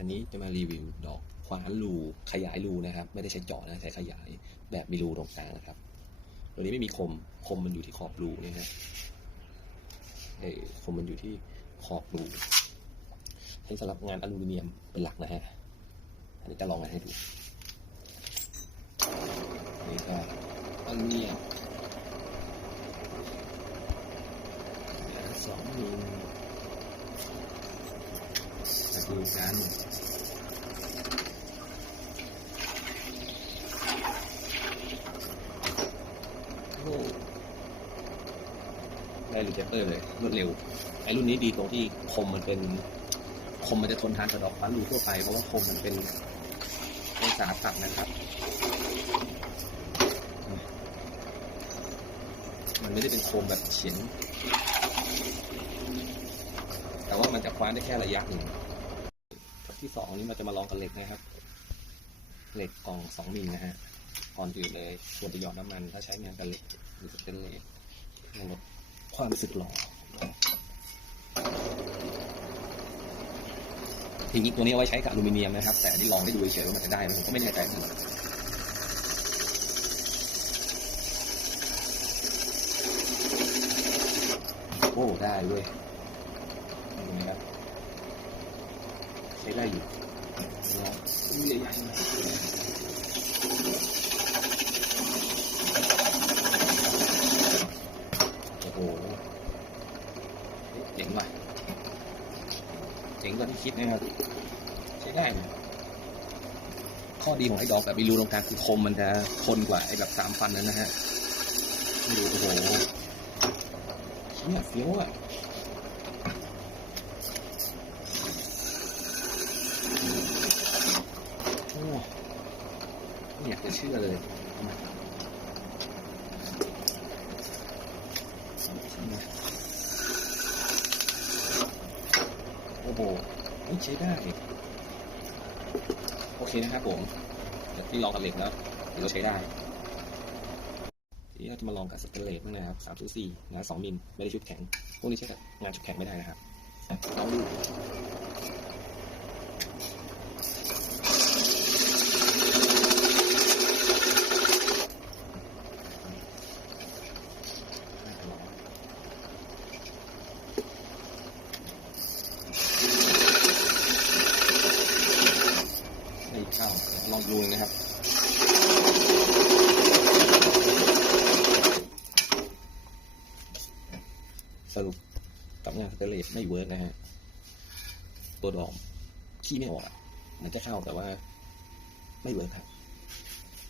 อันนี้จะมารีวิวดอกขวานรูขยายรูนะครับ ไม่ได้ใช้เจาะนะใช้ขยายแบบมีรูตรงกลางนะครับ ตัวนี้ไม่มีคมคมมันอยู่ที่ขอบรูนี่ยฮะเออคมมันอยู่ที่ขอบรูใช้สำหรับงานอลูมิเนียมเป็นหลักนะฮะอันนี้จะลองงานให้ดูนนี่ก็อลูมิเนียมสองมิลมาดูกัน โอ้ ได้รีเจคเตอร์เลยรวดเร็วไอ้รุ่นนี้ดีตรงที่คมมันเป็นคมมันจะทนทานกับดอกฟ้ารูทั่วไปเพราะว่าคมมันเป็นองศาตัดนะครับ มันไม่ได้เป็นคมแบบเฉียนแต่ว่ามันจะคว้านได้แค่ระยะหนึ่งที่สองนี้มันจะมาลองกับเหล็กนะครับเหล็กกล่องสองมิลนะฮะก่อนอื่นเลยควรจะหยอดน้ำมันถ้าใช้งานกับเหล็กหรือสเตนเลสเพื่อลด ความสึกหรอจริงๆตัวนี้เอาไว้ใช้กับอลูมิเนียมนะครับ แต่นี่ลองได้ดูเฉยๆว่ามันจะได้ไหมผมก็ไม่แน่ใจเหมือนกันโอ้ได้เว้ยเห็นไหมครับใช้ได้อยู่ใหญ่ๆหน่อยโอ้โหเจ๋งว่ะ เจ๋งกว่าที่คิดนะครับใช้ได้ข้อดีของไอ้ดอกแบบมีรูตรงกลางคือคมมันจะทนกว่าไอ้แบบสามฟันนั้นนะฮะดูโอ้โหเชี่ยเฟี้ยวอะโอ้ไม่อยากจะเชื่อเลยมาโอ้โหใช้ได้โอเคนะครับผมที่ลองกับเหล็กแล้วถือว่าใช้ได้ ทีนี้เราจะมาลองกับสเตนเลสบ้างนะครับสามศูนย์สี่นะสองมิลไม่ได้ชุดแข็ง พวกนี้ใช้กับงานชุดแข็งไม่ได้นะครับลองดู ให้เข้าลองดูนะครับสรุปตับงานสเตเลสไม่เวิร์กนะฮะ ตัวดอมขี้ไม่ออกมันจะเข้าแต่ว่า ไม่เวิร์กครับ